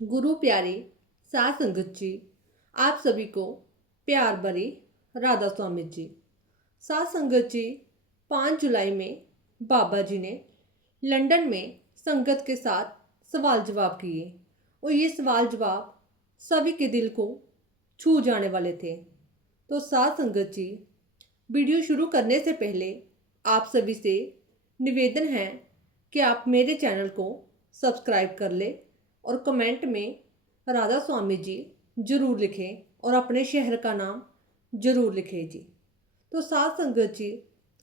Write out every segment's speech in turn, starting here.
गुरु प्यारे सात संगत जी, आप सभी को प्यार भरी राधा स्वामी जी। सात संगत जी, 5 जुलाई में बाबा जी ने लंदन में संगत के साथ सवाल जवाब किए और ये सवाल जवाब सभी के दिल को छू जाने वाले थे। तो सात संगत जी, वीडियो शुरू करने से पहले आप सभी से निवेदन है कि आप मेरे चैनल को सब्सक्राइब कर ले और कमेंट में राधा स्वामी जी जरूर लिखें और अपने शहर का नाम जरूर लिखें जी। तो सात संगत जी,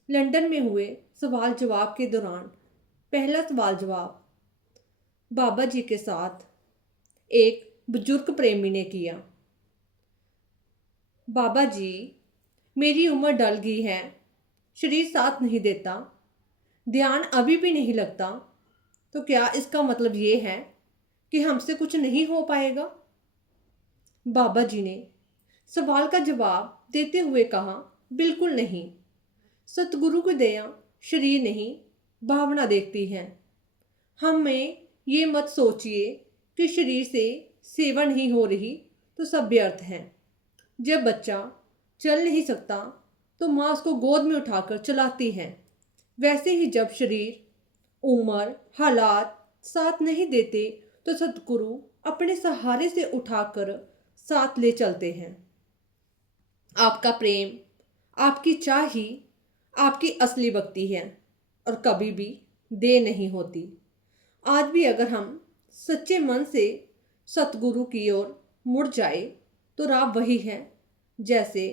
लंदन में हुए सवाल जवाब के दौरान पहला सवाल जवाब बाबा जी के साथ एक बुजुर्ग प्रेमी ने किया। बाबा जी, मेरी उम्र ढल गई है, शरीर साथ नहीं देता, ध्यान अभी भी नहीं लगता, तो क्या इसका मतलब ये है कि हमसे कुछ नहीं हो पाएगा? बाबा जी ने सवाल का जवाब देते हुए कहा, बिल्कुल नहीं। सतगुरु की दया शरीर नहीं, भावना देखती है। हमें ये मत सोचिए कि शरीर से सेवा नहीं हो रही तो सब व्यर्थ है। जब बच्चा चल नहीं सकता तो माँ उसको गोद में उठाकर चलाती है। वैसे ही जब शरीर, उम्र, हालात साथ नहीं देते तो सतगुरु अपने सहारे से उठाकर साथ ले चलते हैं। आपका प्रेम, आपकी चाह ही आपकी असली भक्ति है और कभी भी देर नहीं होती। आज भी अगर हम सच्चे मन से सतगुरु की ओर मुड़ जाए तो राह वही है। जैसे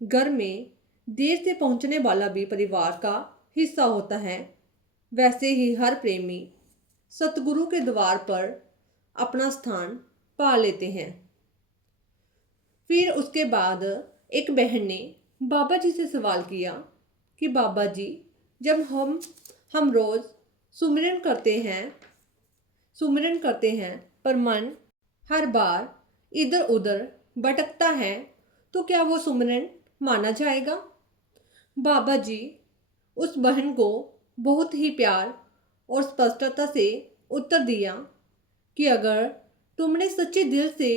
घर में देर से पहुंचने वाला भी परिवार का हिस्सा होता है, वैसे ही हर प्रेमी सतगुरु के द्वार पर अपना स्थान पा लेते हैं। फिर उसके बाद एक बहन ने बाबा जी से सवाल किया कि बाबा जी, जब हम रोज़ सुमिरन करते हैं पर मन हर बार इधर उधर भटकता है, तो क्या वो सुमिरन माना जाएगा? बाबा जी उस बहन को बहुत ही प्यार और स्पष्टता से उत्तर दिया कि अगर तुमने सच्चे दिल से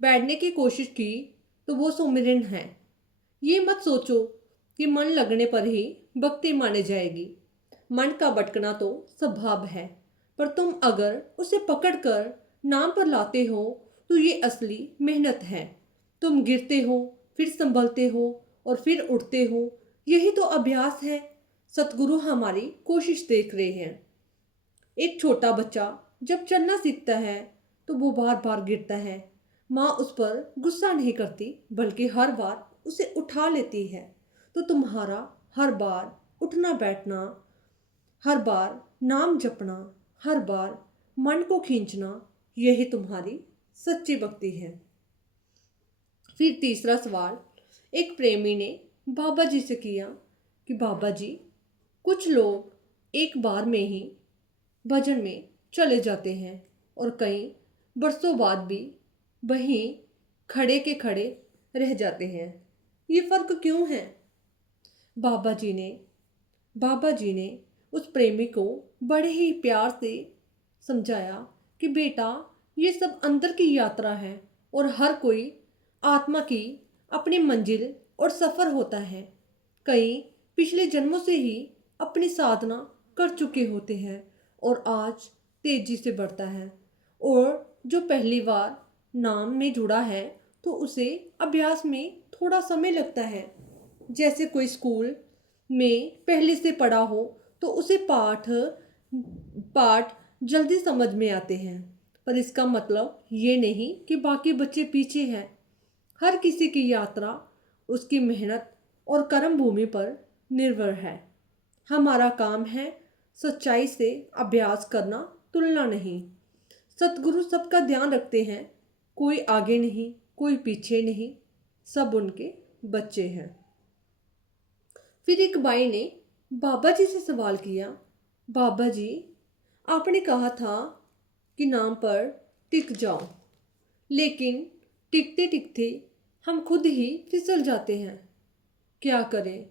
बैठने की कोशिश की तो वो सुमिरन है। ये मत सोचो कि मन लगने पर ही भक्ति मानी जाएगी। मन का भटकना तो स्वभाव है, पर तुम अगर उसे पकड़कर नाम पर लाते हो तो ये असली मेहनत है। तुम गिरते हो, फिर संभलते हो और फिर उठते हो, यही तो अभ्यास है। सतगुरु हमारी कोशिश देख रहे हैं। एक छोटा बच्चा जब चलना सीखता है तो वो बार बार गिरता है। माँ उस पर गुस्सा नहीं करती, बल्कि हर बार उसे उठा लेती है। तो तुम्हारा हर बार उठना बैठना, हर बार नाम जपना, हर बार मन को खींचना, यही तुम्हारी सच्ची भक्ति है। फिर तीसरा सवाल एक प्रेमी ने बाबा जी से किया कि बाबा जी, कुछ लोग एक बार में ही भजन में चले जाते हैं और कई बरसों बाद भी वहीं खड़े के खड़े रह जाते हैं। ये फर्क क्यों है? बाबा जी ने बाबा जी ने उस प्रेमी को बड़े ही प्यार से समझाया कि बेटा, ये सब अंदर की यात्रा है और हर कोई आत्मा की अपनी मंजिल और सफ़र होता है। कई पिछले जन्मों से ही अपनी साधना कर चुके होते हैं और आज तेजी से बढ़ता है, और जो पहली बार नाम में जुड़ा है तो उसे अभ्यास में थोड़ा समय लगता है। जैसे कोई स्कूल में पहले से पढ़ा हो तो उसे पाठ पाठ जल्दी समझ में आते हैं, पर इसका मतलब ये नहीं कि बाकी बच्चे पीछे हैं। हर किसी की यात्रा उसकी मेहनत और कर्म भूमि पर निर्भर है। हमारा काम है सच्चाई से अभ्यास करना, तुलना नहीं। सतगुरु सबका ध्यान रखते हैं, कोई आगे नहीं, कोई पीछे नहीं, सब उनके बच्चे हैं। फिर एक बाई ने बाबा जी से सवाल किया, बाबा जी, आपने कहा था कि नाम पर टिक जाओ, लेकिन टिकते टिकते हम खुद ही फिसल जाते हैं, क्या करें?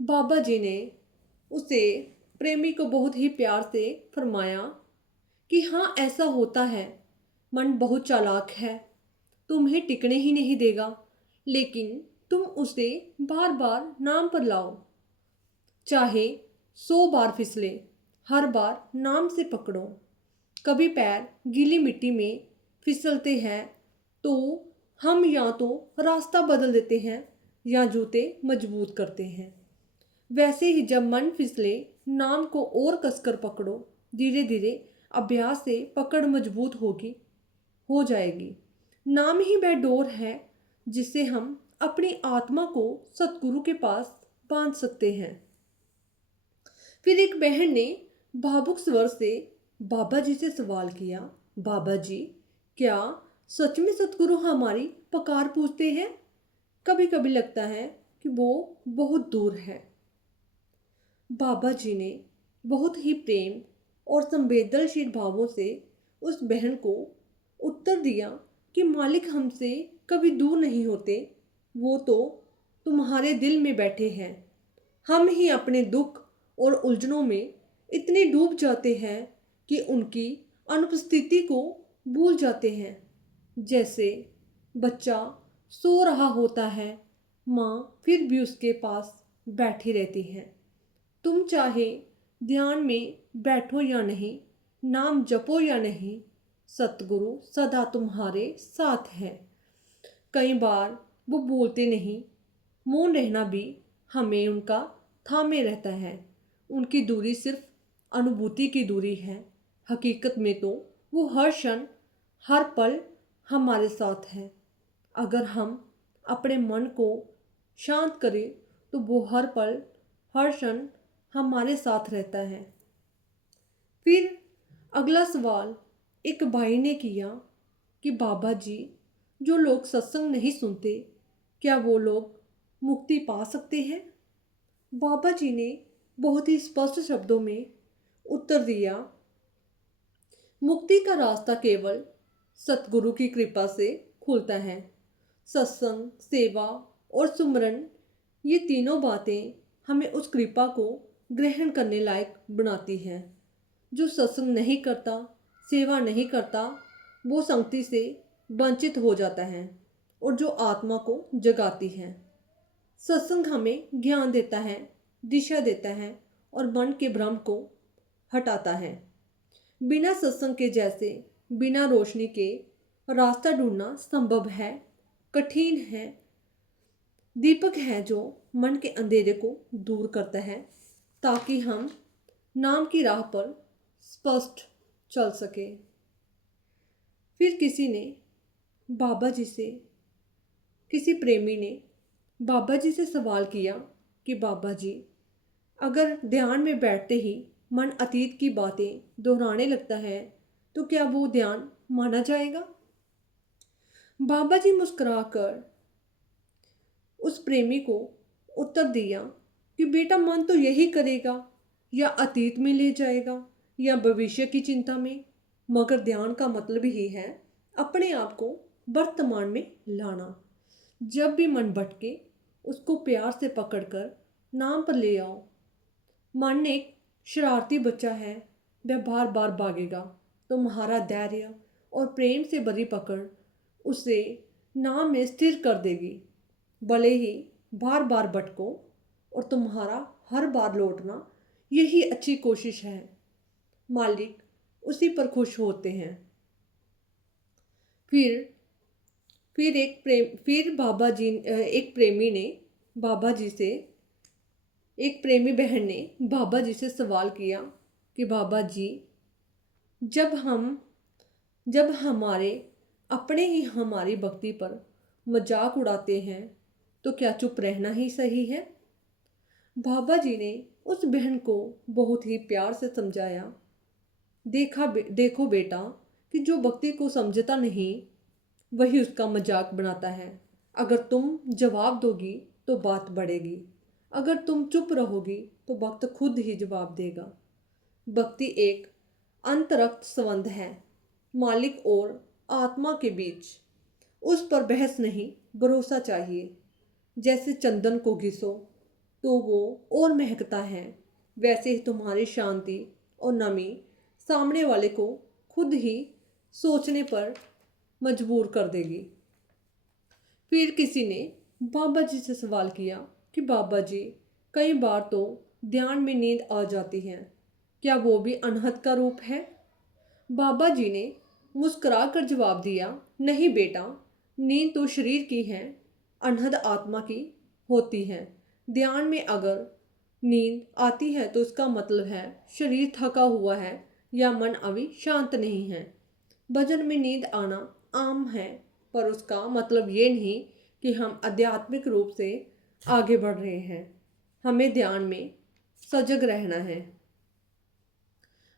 बाबा जी ने उसे प्रेमी को बहुत ही प्यार से फरमाया कि हाँ, ऐसा होता है मन बहुत चालाक है, तुम्हें टिकने ही नहीं देगा, लेकिन तुम उसे बार बार नाम पर लाओ। चाहे 100 बार फिसले, हर बार नाम से पकड़ो। कभी पैर गीली मिट्टी में फिसलते हैं तो हम या तो रास्ता बदल देते हैं या जूते मजबूत करते हैं। वैसे ही जब मन फिसले, नाम को और कसकर पकड़ो। धीरे धीरे अभ्यास से पकड़ मजबूत हो जाएगी। नाम ही वह डोर है जिससे हम अपनी आत्मा को सतगुरु के पास बांध सकते हैं। फिर एक बहन ने भावुक स्वर से बाबा जी से सवाल किया, बाबा जी, क्या सच में सतगुरु हमारी पुकार पूछते हैं? कभी कभी लगता है कि वो बहुत दूर है। बाबा जी ने बहुत ही प्रेम और संवेदनशील भावों से उस बहन को उत्तर दिया कि मालिक हमसे कभी दूर नहीं होते, वो तो तुम्हारे दिल में बैठे हैं। हम ही अपने दुख और उलझनों में इतने डूब जाते हैं कि उनकी अनुपस्थिति को भूल जाते हैं। जैसे बच्चा सो रहा होता है, माँ फिर भी उसके पास बैठी रहती है। तुम चाहे ध्यान में बैठो या नहीं, नाम जपो या नहीं, सतगुरु सदा तुम्हारे साथ है। कई बार वो बोलते नहीं, मौन रहना भी हमें उनका थामे रहता है। उनकी दूरी सिर्फ अनुभूति की दूरी है। हकीकत में तो वो हर क्षण हर पल हमारे साथ है। अगर हम अपने मन को शांत करें तो वो हर पल हर क्षण हमारे साथ रहता है। फिर अगला सवाल एक भाई ने किया कि बाबा जी, जो लोग सत्संग नहीं सुनते, क्या वो लोग मुक्ति पा सकते हैं? बाबा जी ने बहुत ही स्पष्ट शब्दों में उत्तर दिया, मुक्ति का रास्ता केवल सतगुरु की कृपा से खुलता है। सत्संग, सेवा और सुमरन, ये तीनों बातें हमें उस कृपा को ग्रहण करने लायक बनाती हैं। जो सत्संग नहीं करता, सेवा नहीं करता, वो संगति से वंचित हो जाता है। और जो आत्मा को जगाती है, सत्संग हमें ज्ञान देता है, दिशा देता है और मन के भ्रम को हटाता है। बिना सत्संग के जैसे बिना रोशनी के रास्ता ढूंढना संभव है, कठिन है। दीपक है जो मन के अंधेरे को दूर करता है ताकि हम नाम की राह पर स्पष्ट चल सके। फिर किसी प्रेमी ने बाबा जी से सवाल किया कि बाबा जी, अगर ध्यान में बैठते ही मन अतीत की बातें दोहराने लगता है तो क्या वो ध्यान माना जाएगा? बाबा जी मुस्कुराकर उस प्रेमी को उत्तर दिया कि बेटा, मन तो यही करेगा, या अतीत में ले जाएगा या भविष्य की चिंता में, मगर ध्यान का मतलब ही है अपने आप को वर्तमान में लाना। जब भी मन भटके, उसको प्यार से पकड़कर नाम पर ले आओ। मन एक शरारती बच्चा है, वह बार बार भागेगा। तुम्हारा धैर्य और प्रेम से भरी पकड़ उसे नाम में स्थिर कर देगी। भले ही बार बार भटको, और तुम्हारा हर बार लौटना यही अच्छी कोशिश है। मालिक उसी पर खुश होते हैं। एक प्रेमी बहन ने बाबा जी से सवाल किया कि बाबा जी, जब हमारे अपने ही हमारी भक्ति पर मजाक उड़ाते हैं तो क्या चुप रहना ही सही है? बाबा जी ने उस बहन को बहुत ही प्यार से समझाया, देखो बेटा, कि जो भक्ति को समझता नहीं वही उसका मजाक बनाता है। अगर तुम जवाब दोगी तो बात बढ़ेगी, अगर तुम चुप रहोगी तो वक्त खुद ही जवाब देगा। भक्ति एक अंतरंग संबंध है, मालिक और आत्मा के बीच। उस पर बहस नहीं, भरोसा चाहिए। जैसे चंदन को घिसो तो वो और महकता है, वैसे ही तुम्हारी शांति और नमी सामने वाले को खुद ही सोचने पर मजबूर कर देगी। फिर किसी ने बाबा जी से सवाल किया कि बाबा जी, कई बार तो ध्यान में नींद आ जाती है, क्या वो भी अनहद का रूप है? बाबा जी ने मुस्कुरा कर जवाब दिया, नहीं बेटा, नींद तो शरीर की है, अनहद आत्मा की होती है। ध्यान में अगर नींद आती है तो इसका मतलब है शरीर थका हुआ है या मन अभी शांत नहीं है। भजन में नींद आना आम है, पर उसका मतलब ये नहीं कि हम आध्यात्मिक रूप से आगे बढ़ रहे हैं। हमें ध्यान में सजग रहना है।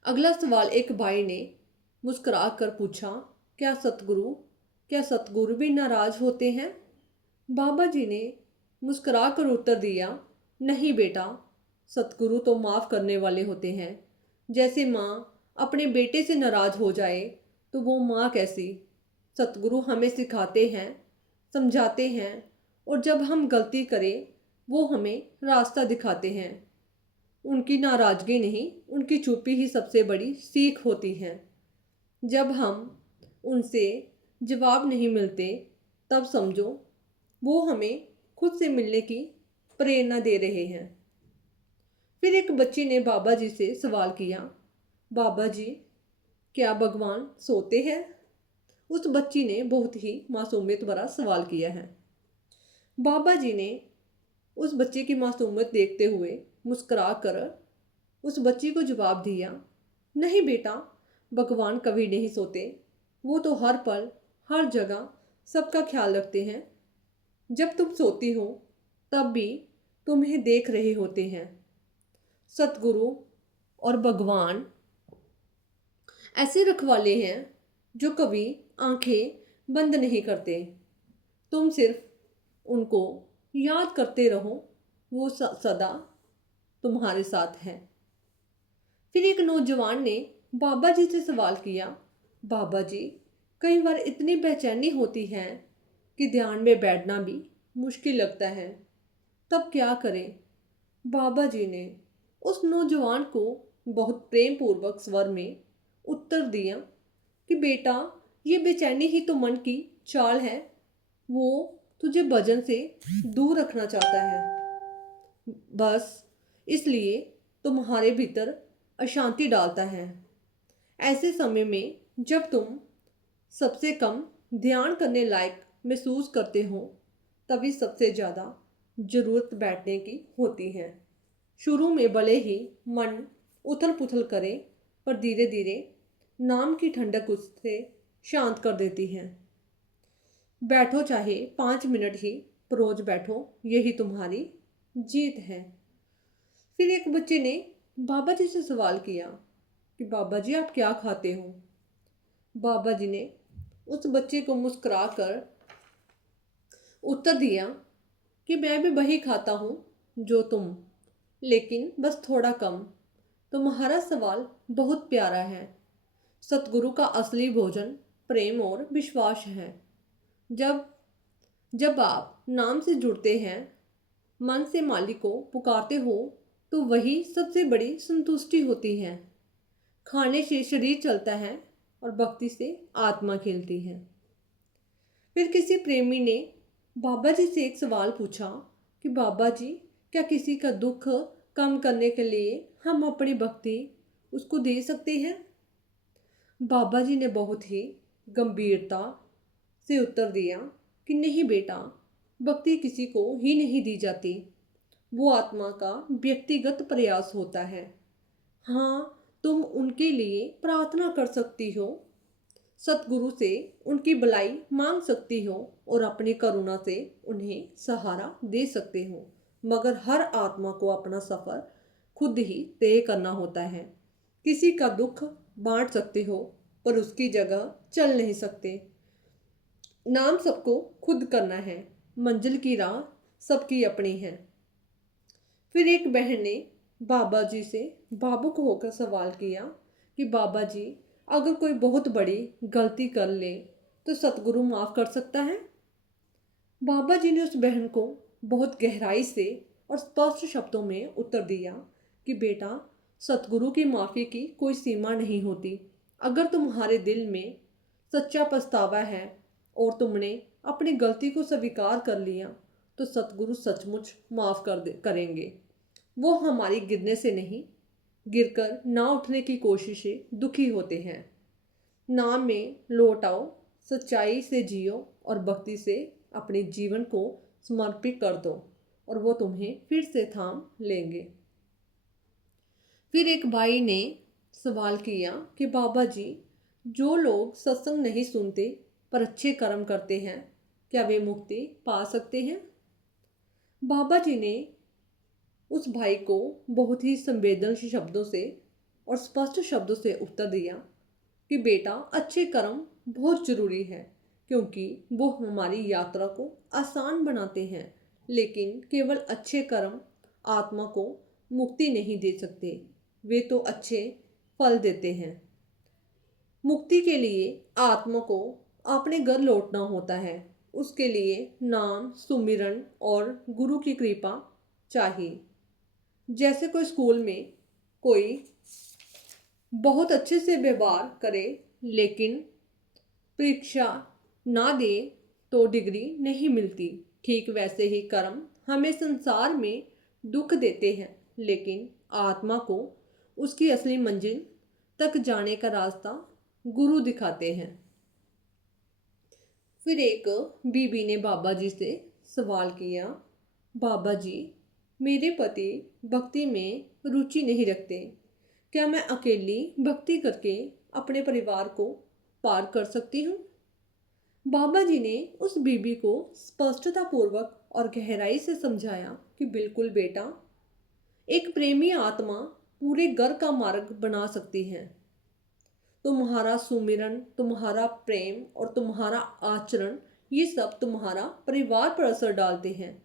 अगला सवाल एक भाई ने मुस्कुरा कर पूछा, क्या सतगुरु भी नाराज होते हैं? बाबा जी ने मुस्कुरा कर उत्तर दिया, नहीं बेटा, सतगुरु तो माफ़ करने वाले होते हैं। जैसे माँ अपने बेटे से नाराज हो जाए तो वो माँ कैसी। सतगुरु हमें सिखाते हैं, समझाते हैं, और जब हम गलती करें वो हमें रास्ता दिखाते हैं। उनकी नाराज़गी नहीं, उनकी चुप्पी ही सबसे बड़ी सीख होती है। जब हम उनसे जवाब नहीं मिलते तब समझो वो हमें खुद से मिलने की प्रेरणा दे रहे हैं। फिर एक बच्ची ने बाबा जी से सवाल किया, बाबा जी, क्या भगवान सोते हैं? उस बच्ची ने बहुत ही मासूमियत भरा सवाल किया है। बाबा जी ने उस बच्चे की मासूमियत देखते हुए मुस्कुरा कर उस बच्ची को जवाब दिया, नहीं बेटा, भगवान कभी नहीं सोते। वो तो हर पल हर जगह सबका ख्याल रखते हैं। जब तुम सोती हो तब भी तुम्हें देख रहे होते हैं। सतगुरु और भगवान ऐसे रखवाले हैं जो कभी आंखें बंद नहीं करते। तुम सिर्फ उनको याद करते रहो, वो सदा तुम्हारे साथ है। फिर एक नौजवान ने बाबा जी से सवाल किया, बाबा जी, कई बार इतनी बेचैनी होती है कि ध्यान में बैठना भी मुश्किल लगता है, तब क्या करें? बाबा जी ने उस नौजवान को बहुत प्रेम पूर्वक स्वर में उत्तर दिया कि बेटा, ये बेचैनी ही तो मन की चाल है। वो तुझे भजन से दूर रखना चाहता है। बस इसलिए तुम्हारे भीतर अशांति डालता है। ऐसे समय में जब तुम सबसे कम ध्यान करने लायक महसूस करते हो, तभी सबसे ज़्यादा ज़रूरत बैठने की होती है। शुरू में भले ही मन उथल पुथल करे, पर धीरे धीरे नाम की ठंडक उससे शांत कर देती है। बैठो, चाहे 5 मिनट ही, पर रोज बैठो, यही तुम्हारी जीत है। फिर एक बच्चे ने बाबा जी से सवाल किया कि बाबा जी, आप क्या खाते हो? बाबा जी ने उस बच्चे को मुस्कुरा कर उत्तर दिया कि मैं भी वही खाता हूँ जो तुम, लेकिन बस थोड़ा कम। तुम्हारा सवाल बहुत प्यारा है। सतगुरु का असली भोजन प्रेम और विश्वास है। जब जब आप नाम से जुड़ते हैं, मन से मालिक को पुकारते हो, तो वही सबसे बड़ी संतुष्टि होती है। खाने से शरीर चलता है और भक्ति से आत्मा खिलती है। फिर किसी प्रेमी ने बाबा जी से एक सवाल पूछा कि बाबा जी, क्या किसी का दुख कम करने के लिए हम अपनी भक्ति उसको दे सकते हैं? बाबा जी ने बहुत ही गंभीरता से उत्तर दिया कि नहीं बेटा, भक्ति किसी को ही नहीं दी जाती, वो आत्मा का व्यक्तिगत प्रयास होता है। हाँ, तुम उनके लिए प्रार्थना कर सकती हो, सतगुरु से उनकी भलाई मांग सकती हो और अपनी करुणा से उन्हें सहारा दे सकते हो, मगर हर आत्मा को अपना सफ़र खुद ही तय करना होता है। किसी का दुख बांट सकते हो, पर उसकी जगह चल नहीं सकते। नाम सबको खुद करना है, मंजिल की राह सबकी अपनी है। फिर एक बहन ने बाबा जी से भावुक होकर सवाल किया कि बाबा जी, अगर कोई बहुत बड़ी गलती कर ले तो सतगुरु माफ़ कर सकता है? बाबा जी ने उस बहन को बहुत गहराई से और स्पष्ट शब्दों में उत्तर दिया कि बेटा, सतगुरु की माफ़ी की कोई सीमा नहीं होती। अगर तुम्हारे दिल में सच्चा पछतावा है और तुमने अपनी गलती को स्वीकार कर लिया तो सतगुरु सचमुच माफ़ करेंगे। वो हमारी गिरने से नहीं, गिरकर ना उठने की कोशिश से दुखी होते हैं। नाम में लौट आओ, सच्चाई से जियो और भक्ति से अपने जीवन को समर्पित कर दो और वो तुम्हें फिर से थाम लेंगे। फिर एक भाई ने सवाल किया कि बाबा जी, जो लोग सत्संग नहीं सुनते पर अच्छे कर्म करते हैं, क्या वे मुक्ति पा सकते हैं? बाबा जी ने उस भाई को बहुत ही संवेदनशील शब्दों से और स्पष्ट शब्दों से उत्तर दिया कि बेटा, अच्छे कर्म बहुत ज़रूरी है क्योंकि वो हमारी यात्रा को आसान बनाते हैं, लेकिन केवल अच्छे कर्म आत्मा को मुक्ति नहीं दे सकते, वे तो अच्छे फल देते हैं। मुक्ति के लिए आत्मा को अपने घर लौटना होता है। उसके लिए नाम, सुमिरन और गुरु की कृपा चाहिए। जैसे कोई स्कूल में कोई बहुत अच्छे से व्यवहार करे लेकिन परीक्षा ना दे तो डिग्री नहीं मिलती, ठीक वैसे ही कर्म हमें संसार में दुख देते हैं लेकिन आत्मा को उसकी असली मंजिल तक जाने का रास्ता गुरु दिखाते हैं। फिर एक बीबी ने बाबा जी से सवाल किया, बाबा जी, मेरे पति भक्ति में रुचि नहीं रखते, क्या मैं अकेली भक्ति करके अपने परिवार को पार कर सकती हूँ? बाबा जी ने उस बीबी को स्पष्टता पूर्वक और गहराई से समझाया कि बिल्कुल बेटा, एक प्रेमी आत्मा पूरे घर का मार्ग बना सकती है। तुम्हारा सुमिरन, तुम्हारा प्रेम और तुम्हारा आचरण, ये सब तुम्हारा परिवार पर असर डालते हैं।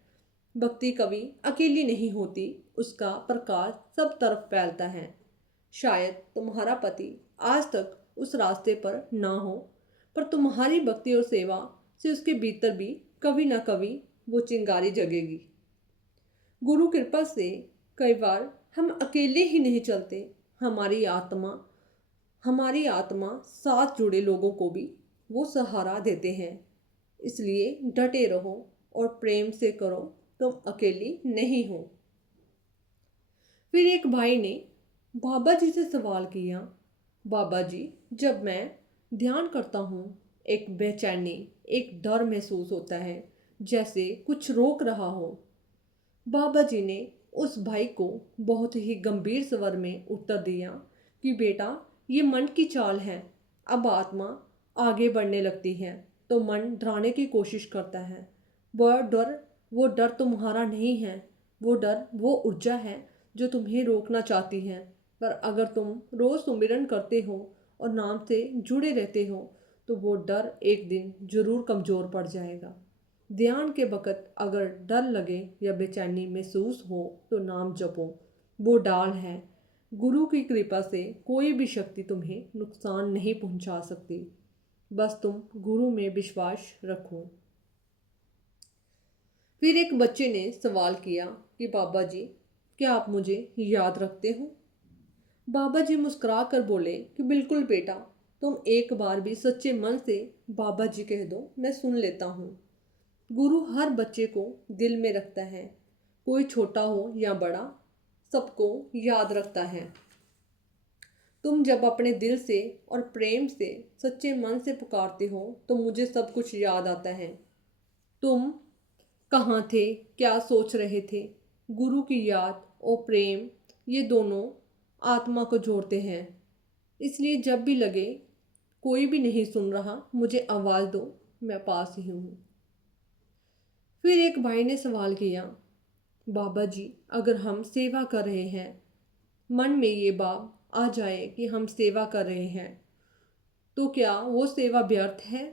भक्ति कभी अकेली नहीं होती, उसका प्रकाश सब तरफ फैलता है। शायद तुम्हारा पति आज तक उस रास्ते पर ना हो, पर तुम्हारी भक्ति और सेवा से उसके भीतर भी कभी ना कभी वो चिंगारी जगेगी। गुरु कृपा से कई बार हम अकेले ही नहीं चलते, हमारी आत्मा साथ जुड़े लोगों को भी वो सहारा देते हैं। इसलिए डटे रहो और प्रेम से करो, तुम अकेली नहीं हो। फिर एक भाई ने बाबा जी से सवाल किया, बाबा जी, जब मैं ध्यान करता हूँ एक बेचैनी, एक डर महसूस होता है, जैसे कुछ रोक रहा हो। बाबा जी ने उस भाई को बहुत ही गंभीर स्वर में उत्तर दिया कि बेटा, ये मन की चाल है। अब आत्मा आगे बढ़ने लगती है तो मन डराने की कोशिश करता है। वो डर तुम्हारा नहीं है, वो डर वो ऊर्जा है जो तुम्हें रोकना चाहती है। पर अगर तुम रोज़ सुमिरन करते हो और नाम से जुड़े रहते हो तो वो डर एक दिन ज़रूर कमज़ोर पड़ जाएगा। ध्यान के वक़्त अगर डर लगे या बेचैनी महसूस हो तो नाम जपो, वो डाल है। गुरु की कृपा से कोई भी शक्ति तुम्हें नुकसान नहीं पहुंचा सकती, बस तुम गुरु में विश्वास रखो। फिर एक बच्चे ने सवाल किया कि बाबा जी, क्या आप मुझे याद रखते हो? बाबा जी मुस्कुरा कर बोले कि बिल्कुल बेटा, तुम एक बार भी सच्चे मन से बाबा जी कह दो, मैं सुन लेता हूँ। गुरु हर बच्चे को दिल में रखता है, कोई छोटा हो या बड़ा, सबको याद रखता है। तुम जब अपने दिल से और प्रेम से सच्चे मन से पुकारते हो तो मुझे सब कुछ याद आता है। तुम कहाँ थे, क्या सोच रहे थे? गुरु की याद और प्रेम, ये दोनों आत्मा को जोड़ते हैं। इसलिए जब भी लगे कोई भी नहीं सुन रहा, मुझे आवाज़ दो, मैं पास ही हूँ। फिर एक भाई ने सवाल किया, बाबा जी, अगर हम सेवा कर रहे हैं, मन में ये भाव आ जाए कि हम सेवा कर रहे हैं, तो क्या वो सेवा व्यर्थ है?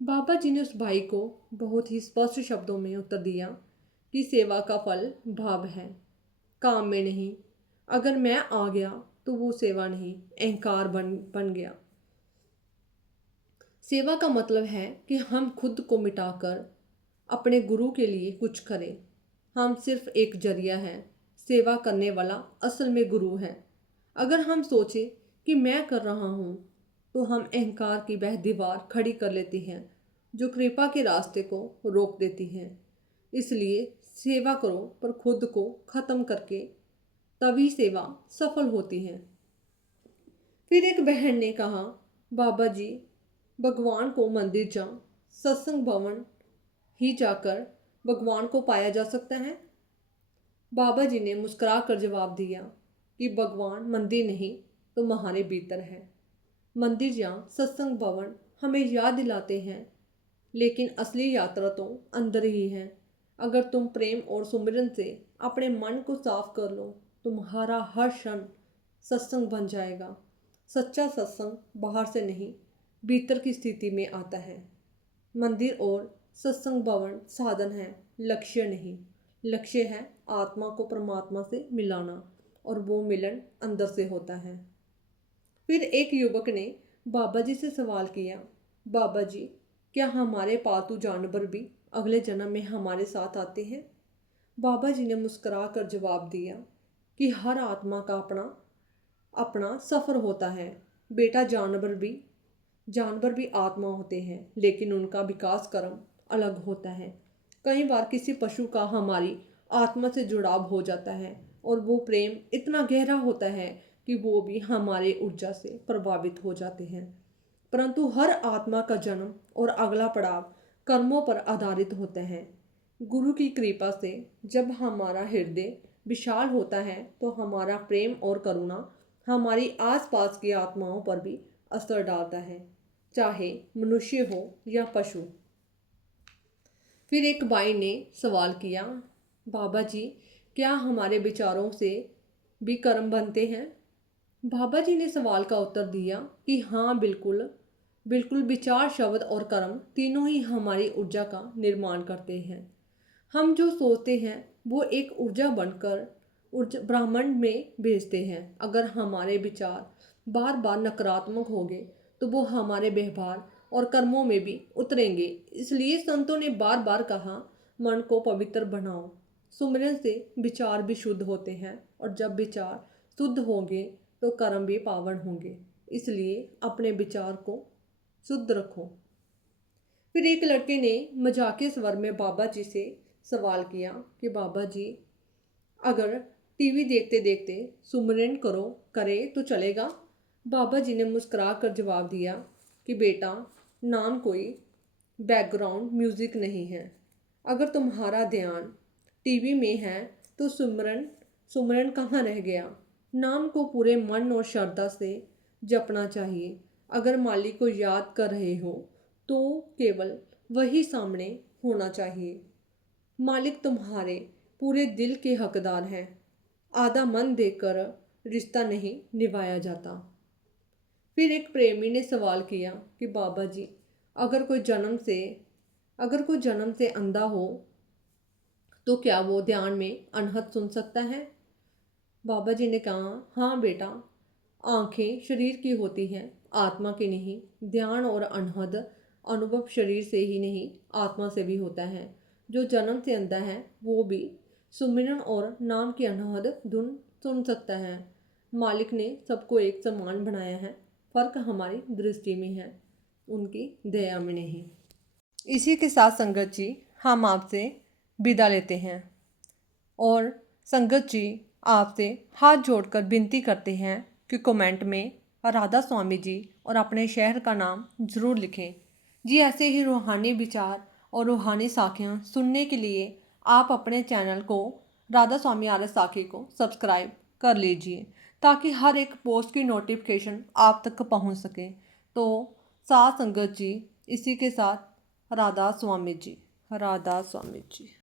बाबा जी ने उस भाई को बहुत ही स्पष्ट शब्दों में उत्तर दिया कि सेवा का फल भाव है, काम में नहीं। अगर मैं आ गया तो वो सेवा नहीं, अहंकार बन गया। सेवा का मतलब है कि हम खुद को मिटाकर अपने गुरु के लिए कुछ करें। हम सिर्फ एक जरिया हैं, सेवा करने वाला असल में गुरु है। अगर हम सोचें कि मैं कर रहा हूँ तो हम अहंकार की वह दीवार खड़ी कर लेते हैं जो कृपा के रास्ते को रोक देती है। इसलिए सेवा करो पर खुद को ख़त्म करके, तभी सेवा सफल होती है। फिर एक बहन ने कहा, बाबा जी, भगवान को मंदिर जा, सत्संग भवन ही जाकर भगवान को पाया जा सकता है। बाबा जी ने मुस्कुरा कर जवाब दिया कि भगवान मंदिर नहीं तो हमारे भीतर है। मंदिर या सत्संग भवन हमें याद दिलाते हैं, लेकिन असली यात्रा तो अंदर ही है। अगर तुम प्रेम और सुमिरन से अपने मन को साफ कर लो, तुम्हारा हर क्षण सत्संग बन जाएगा। सच्चा सत्संग बाहर से नहीं, भीतर की स्थिति में आता है। मंदिर और सत्संग भवन साधन है, लक्ष्य नहीं। लक्ष्य है आत्मा को परमात्मा से मिलाना, और वो मिलन अंदर से होता है। फिर एक युवक ने बाबा जी से सवाल किया, बाबा जी, क्या हमारे पालतू जानवर भी अगले जन्म में हमारे साथ आते हैं? बाबा जी ने मुस्कुरा कर जवाब दिया कि हर आत्मा का अपना अपना सफ़र होता है बेटा। जानवर भी आत्मा होते हैं, लेकिन उनका विकास क्रम अलग होता है। कई बार किसी पशु का हमारी आत्मा से जुड़ाव हो जाता है, और वो प्रेम इतना गहरा होता है कि वो भी हमारे ऊर्जा से प्रभावित हो जाते हैं। परंतु हर आत्मा का जन्म और अगला पड़ाव कर्मों पर आधारित होता है। गुरु की कृपा से जब हमारा हृदय विशाल होता है, तो हमारा प्रेम और करुणा हमारी आसपास की आत्माओं पर भी असर डालता है, चाहे मनुष्य हो या पशु। फिर एक बाई ने सवाल किया, बाबा जी, क्या हमारे विचारों से भी कर्म बनते हैं? बाबा जी ने सवाल का उत्तर दिया कि हाँ, बिल्कुल बिल्कुल, विचार, शब्द और कर्म तीनों ही हमारी ऊर्जा का निर्माण करते हैं। हम जो सोचते हैं वो एक ऊर्जा बनकर ब्रह्मांड में भेजते हैं। अगर हमारे विचार बार बार नकारात्मक होंगे तो वो हमारे व्यवहार और कर्मों में भी उतरेंगे। इसलिए संतों ने बार बार कहा, मन को पवित्र बनाओ। सुमिरन से विचार भी शुद्ध होते हैं, और जब विचार शुद्ध होंगे तो कर्म भी पावन होंगे। इसलिए अपने विचार को शुद्ध रखो। फिर एक लड़के ने मजाकिया स्वर में बाबा जी से सवाल किया कि बाबा जी, अगर टीवी देखते देखते सुमिरन करे तो चलेगा? बाबा जी ने मुस्कुरा कर जवाब दिया कि बेटा, नाम कोई बैकग्राउंड म्यूज़िक नहीं है। अगर तुम्हारा ध्यान टीवी में है तो सुमिरन कहाँ रह गया? नाम को पूरे मन और श्रद्धा से जपना चाहिए। अगर मालिक को याद कर रहे हो तो केवल वही सामने होना चाहिए। मालिक तुम्हारे पूरे दिल के हकदार हैं। आधा मन देकर रिश्ता नहीं निभाया जाता। फिर एक प्रेमी ने सवाल किया कि बाबा जी, अगर कोई जन्म से अंधा हो तो क्या वो ध्यान में अनहद सुन सकता है? बाबा जी ने कहा, हाँ बेटा, आंखें शरीर की होती हैं, आत्मा की नहीं। ध्यान और अनहद अनुभव शरीर से ही नहीं, आत्मा से भी होता है। जो जन्म से अंधा है वो भी सुमिरन और नाम की अनहद धुन सुन सकता है। मालिक ने सबको एक समान बनाया है, फर्क हमारी दृष्टि में है, उनकी दया में नहीं। इसी के साथ संगत जी, हम आपसे विदा लेते हैं, और संगत जी आपसे हाथ जोड़कर विनती करते हैं कि कमेंट में राधा स्वामी जी और अपने शहर का नाम ज़रूर लिखें। जी, ऐसे ही रूहानी विचार और रूहानी साखियाँ सुनने के लिए आप अपने चैनल को राधा स्वामी आर्य साखी को सब्सक्राइब कर लीजिए, ताकि हर एक पोस्ट की नोटिफिकेशन आप तक पहुंच सके। तो साथ संगत जी, इसी के साथ राधा स्वामी जी, राधा स्वामी जी।